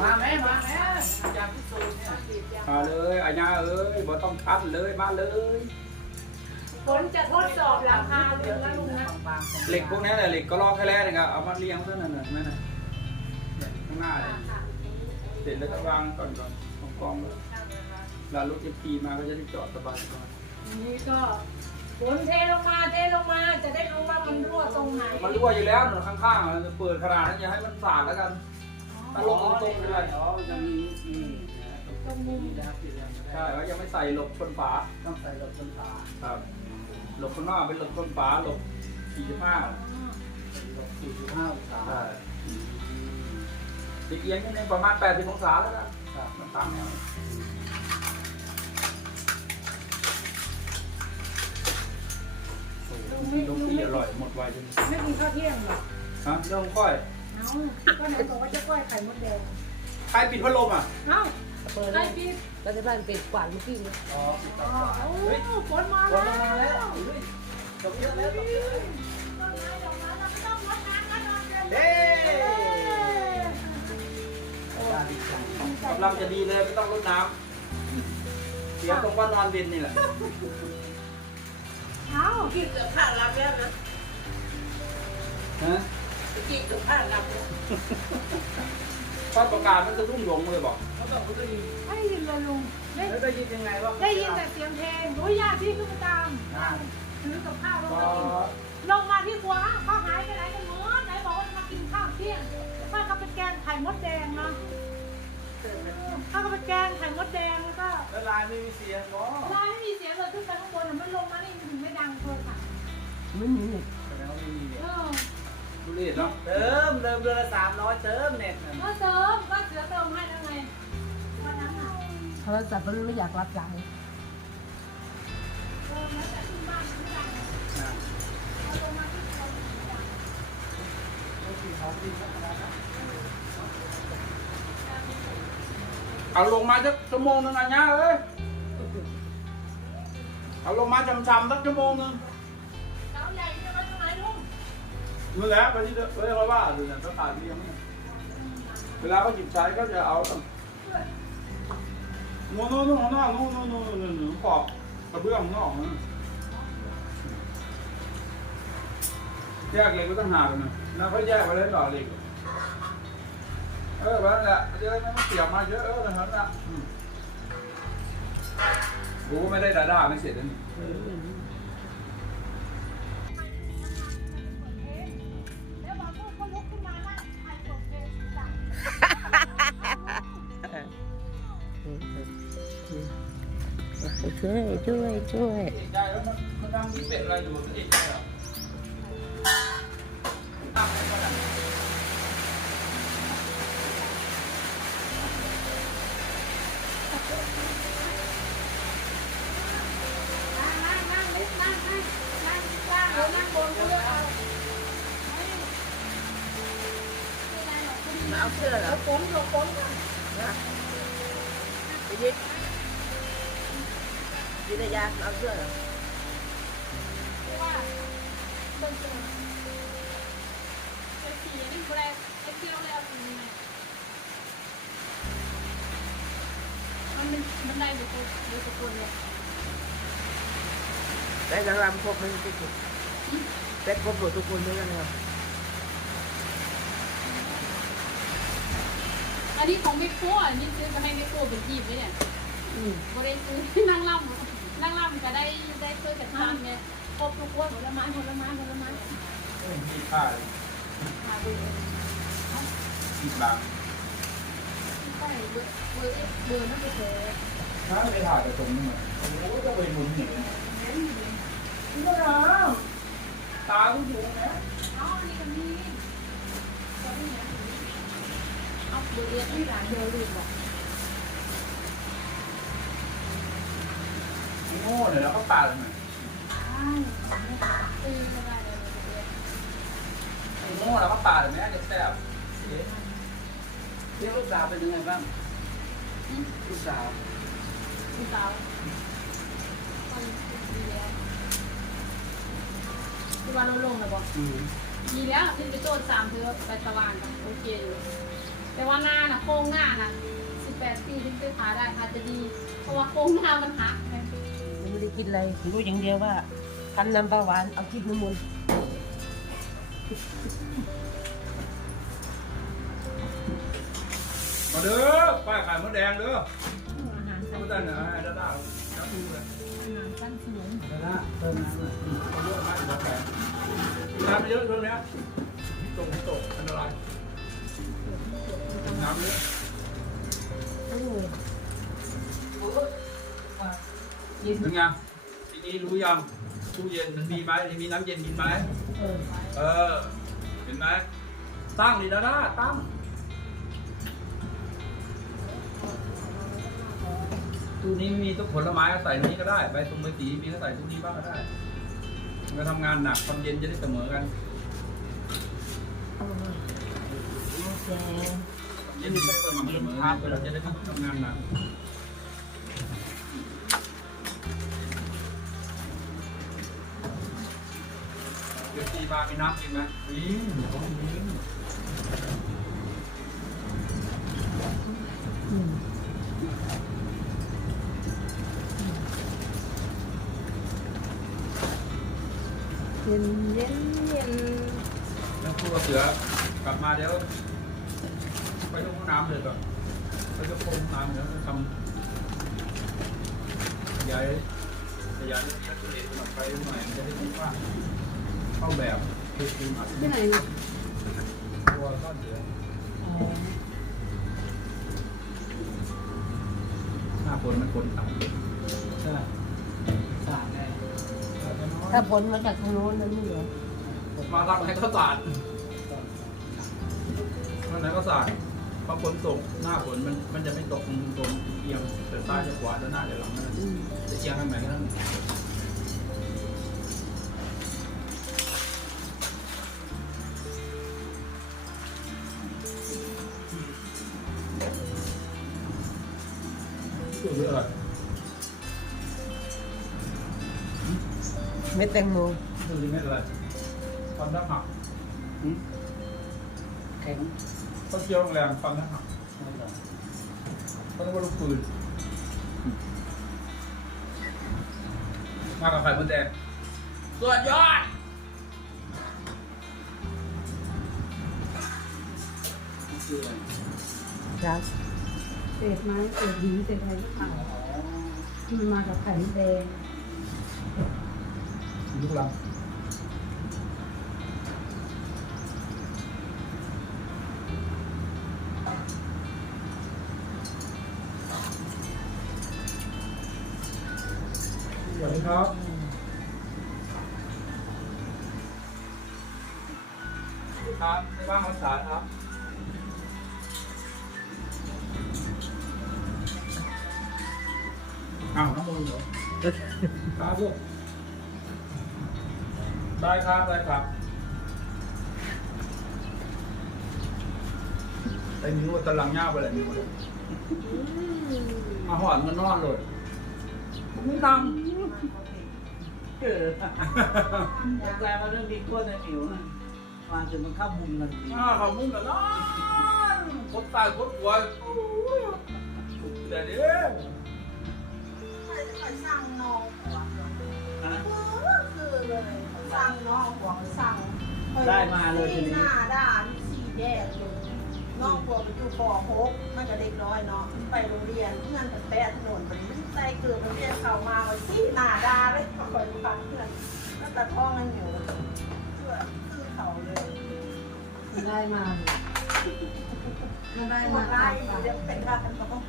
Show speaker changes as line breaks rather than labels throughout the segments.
มาแม่มาแม่อยากพิสูจน์เนี่ย
มาเลยอาญาเอ้ยบ่ต้องคันเลยมาเลย
ฝนจะทดสอบหลังคาลุงนะลุงนะ
บาง
เหล็กพวกนี้แหละเหล็กก็ลอกให้แล้วนะครับเอามาเรียงซะนั่นน่ะแม่น่ะเนี่ยข้างหน้าเลยเสร็จแล้วก็วางก่อนก่อนกองๆเลยเวลารถจะขี่มาก็จะได้จอดสบายสบาย
นี่ก็ฝนเทลงมาเทลงมาจะได้รู้ว่ามันรั่วตรงไหน
มันรั่วอยู่แล้วหนูข้างๆอะมันจะเปิดขนาดนั้นอย่าให้มันสาดแล้วกัน ถ้าลงตรงๆเลย
อ๋อจะมีอืม
ตรงมุม
นี่นะครับที่เรียน
ใช่แล้วยังไม่ใส่หลบคนฝา
ต้องใส่รถบนฝา
ครับ หลบข้างนอกเป็นหลบคนฝาหลบสี่สิบห้า
รถสี่สิบห้าองศา
ใช่ตีเอียงนิดนึงประมาณ 80องศาแล้วกัน
ครับ
มันตามแนวลูกพี่อร่อยหมดไวจน
ไม่กินข้าวเที่ยงหรอก
ฮะเรื่องค่อย
เอ้าก็ไหนบอกว่าจะกล้วยไข่มดแดง
ใครปิดพัดลมอะ
เอ้า
เปิด
ไข่ปีบ
เราจะบ้านเป็ดกวาดเมื่อกี้นี้
อ๋อสิบ
อ๋
ต่
อ
อ
โอ้ฝนมา
ฝ
แล้
น
ว
ลงมาแล้วอุ้ยตกเยอะแล้วตกเยอะแล้ว
ต้นไม้ดอกไม้เราไม่ต้องรดน้ำก็นอนเดือน
เฮ้ได้ดีจัง
กำลังจะดีเลยไม่ต้องรดน้ำเสียตรงว่านอนเย็นนี่แหละ
เอ้า
กินเกือบผ่านรับแล้วนะ
ฮะ
กินเกือบผ่านรับแล้ว
ทอดประกาศมันจะรุ่งหลงเลยบอก
เขาบอกเขาได้ยิน
ไม่ได้ยินเลยลุงได้
แล้วได้ยินยังไงว่า
ได้ยินแต่เสียงเพลงโอ้ยญาติพี่ขึ้นมาตาม
อ่า
ซื้อกับข้าวลง
ก็
มากินลงมาที่ครัวอ้าวเขาหายไปไหนกันหมดไหนบอกว่าจะมากินข้าวเที่ยงป้าก็ไปแกงไข่มดแดงเนาะป้าก็ไปแกงไข่มดแดงแล้วก็
แล้วลายไม่มีเสียงเหรอ
ลายไม่มีเสียงเลยขึ้นไปข้างบนน่ะมันลงมานี่มันถึงไม่ดังเลยค่ะ
ไม่มีเน็ต
แสดงว่าไม่มี
เออ
ทุเรศเนาะ
เติมเติมเดือนละสามร้อยเติมเน็ตน่ะ
ก็เติมก็เสือเติมให้แล้วไงวันนั้นน่ะ
โทรศัพท์มันไม่อยากรับสาย
เติมแล้วแต่ที่บ้านมันไม่ดังเอาลงมาที่ครัวมันไม่ดัง
เอาลงมาสักชั่วโมงนึงอาญาเอ้ยเอาลงมาช้ำๆสักชั่วโมงนึง
นั่
นแหละไปที่เด้อเอ้ยเขาว่าดูเนี่ยเขาขาดเลี้ยงเนี่ยเวลาเขาหยิบใช้ก็จะเอาต้งโน่นโน่นโน่นโน่นโน่นโน่นโน่นโน่นโน่นขอบกระเบื้องนอกนะแยกเหล็กก็ต้องหากันนะแล้วเขาแยกไปเลยต่อเหล็กเออแบบนั้นแหละเยอะไม่ต้องเสียบมาเยอะเออแบบนั้นแหละอืมโอ้ไม่ได้ด่าด่าไม่เสร็จแล้วนี่
ช่วยช่วยช่วย
เอา
เสื้
อเหรอ
ฝนฝนฝนนะ
ไปยึด ยิดยาเอาเสื้อเหรอ
เพราะว่าเบิ่งเจอเป็นสีนี่กูเลยไอ้ที่เราเลยเอาสีนี้มันเป็นบันไดบุกบุกคนเนี่ย
ได้รางวัลครบมันทุกคนได้ครบหมดทุกคนด้วยกันครับ
อันนี้ของไม่โก้อันนี้ซื้อมาให้ไม่โก้เป็นทีมเลยเนี่ย
อืม
บริซื้อนั่งล่ำ นั่งล่ำก็ได้ได้ช่วยกันทำเนี่ยครบทุกคน
ผลไม้ผลไม้ผลไม้
เอ้ยมีค่าเลย
มาดู
มีบาง
ใช่เบอร์เบอร์เบอร์นั่นไปเถอะ
ถ้าไม่ได้ถ่ายแต่ตรงนี้มันโอ้โหจะไปหมุนเห็น
นี่ก็เหรอ
ตาลูกอยู่นะ
อ๋อนี่ก็มีเอาเบอร์เรียนที่ร้านเบอร์ลืมบอก
โง่เดี๋ยวเราก็ปาดเลย
เออก็ได้เลยเบอร์เรียน
โง่เราก็ปาดเลยแม่จะแซ่บ
เรียกลูกสาวเป็นยังไงบ้างลูกสาว
คุณสาวตอนดีแล้วที่ว่าลงๆนะบอก
อืม
ดีแล้วขึ้นไปโจทย์สามเธอไปสว่างกันโอเคอยู่แต่ว่าหน้าน่ะโค้งหน้าดปีถึงจะขาได้อาจจะดี เพราะว่าโค้งหน้ามันหัก ไง
ยังไม่ได้กินอะไรรู้อย่างเดียวว่าคันน้ำปลาหวานเอากินน้ำมันต์
มาเด้อป้ายขายมดแดงเด้อ
อาหาร
ทำได้เหรอให้ด้าด้าจับดูเลย
อาหารชั้นสูง
เดี๋ยวนะเติมน้ำหน่อย
เอาเยอะมากหัวแข็งน้ำเยอะเรื่องนี้ตรงที่ตกอันตรายน้ำเยอะ
โอ้ย
เป็นไงทีนี้รู้ยังตู้เย็นมันมีไหมมีน้ำเย็นกินไหม
เออ
เออเห็นไหมตั้งดิดาด้าตั้งตู้นี้มีทุกผลไม้ก็ใส่นี้ก็ได้ใบตรงใบสีมีก็ใส่ตู้นี้บ้างก็ได้มันก็ทำงานหนักความเย็นจะได้เสมอกัน
โอ้ยแจง
เย็นจะได้เสมอเสมอกันเราจะได้ไม่ต้องทำงานหนัก บาร์มีน้ำกินไหมมีของมี
เย็นเย็นเย็น
แล้วครูกับเสือกลับมาเดี๋ยวไปยกห้องน้ำเลยก่อนไปยกห้องน้ำเดี๋ยวทำขยายขยายเรื่องธุรกิจหน่อยไปหน่อยจะได้รู้ว่า เข้าแบบคือคืออัด
ที่ไหนนะ
ตัวก้อนเสือหน้าฝนมันฝนต่ำ
ใช่สาดได้
ถ้าผลมาจากทางโน้นนั่นไม่เหรอ
มาทำไหนก็สาดมันไหนก็สาดพอฝนตกหน้าฝนมันมันจะไม่ตกตรงตรงเอียงแต่ซ้ายจะขวาจะหน้าจะหลังนั่น
อืม
จะเอียงทางไหนก็ ตัวเยอะเลย
เม็ดแตงโม
ดูดิเม็ดอะไรฟันด้านหัก
หืมแข็ง
เขาเคี้ยวแรงฟันด้านหัก
ไม่หรอก
เขาต้องว่าลูกปืนมากับไข่มดแดงสุดยอด
นี่คืออะไร
ครับ
เศษไม้เศษหินเศษอะไรก็
อ๋
มามันมากับไข่แดง
ลูกลังสวัสดีครับครับในบ้านเขาสารครับ อ้าวน้องมูลเหรอครับลูกได้ครับได้ครับไอ้นิ้วกำลังย่าไปเลยนิ้วเลยมาหอนมันนอนเลยมึงตัง
เออแปลว่าเรื่องดีกว่าในหิวมาจนมันเข้ามุมกัน
อ่าเขามุ่งกันนอนคดตายคดหัวยเดี๋ยวนี้
สั่งน้องหัว
นะ
คือเลยสั่งน้องหัวสั่ง
ได้มาเลยทีนี้
หน้าด่านสีแดงเลยน้องหัวมันอยู่ป .6 มันก็เด็กน้อยเนาะไปโรงเรียนเพื่อนแต่แปะถนนมันใส่เกิดโรงเรียนเข้ามาวันที่หน้าด่าเลยคอยฟังเพื่อนแล้วตะท้องนั่นอยู่เพื่อคือเขาเลย
มันได้มามันได้
มา
มา
ไล่เดี๋ยวเป็นการกันต้อง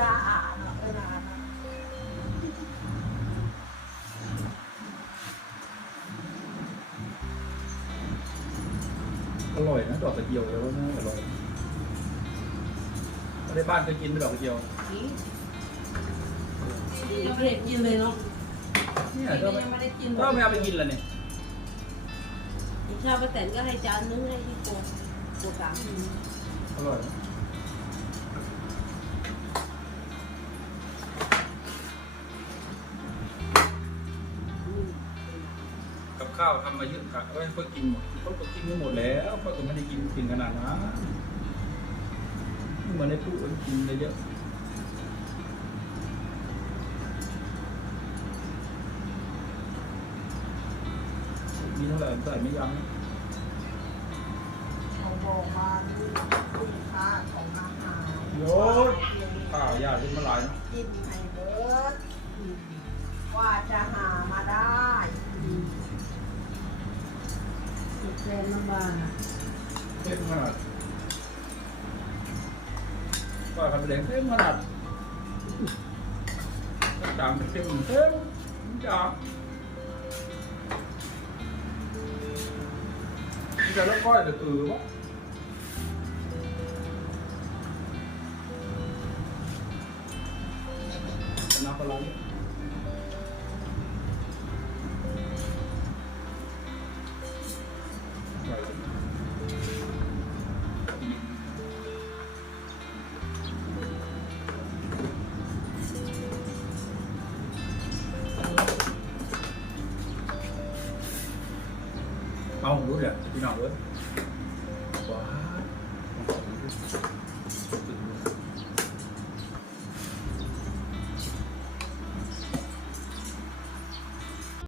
ด่าอ่าเนาะเวลา
อ จียวเลยว่าน่าอร่อยในบ้านเคยกินไหมดอกกระเจียว
ยังไม่ได้กินเลยเนาะ
เนี่ย
ยัง
ก็ไม่
ไม่ได้กิน
ก็ไม่เอาไปกินเลยเนี่ย
ชาวป้าแตนก็ให้จานนึงให้ที่โกโกสาม
อร่อยาวทำมาเยอะค่ะก็ให้เพื่อกินหมดเพื่อกินไม่หมดแล้วเพื่อก็ไม่ได้กินถึงขนาดนั้นเหมือนในตู้มันกินได้เยอะมีเท่าไหร่ใส่ไม่ยั้งนะ
เขาบอกมานี่คุณค่าของอาหาร
โยนข้าวยาขึ้นมาหลายเนาะ
กินให้เบิดกว่าจะหามาได้
สุดแสนบาก
เต็มขนาดว่าคันแดงเต็มขนาดจางเต็มเต็มจางจะแล้วก้อยแต่ตื่นวะน้ำปลาไหล พี่น้องเลย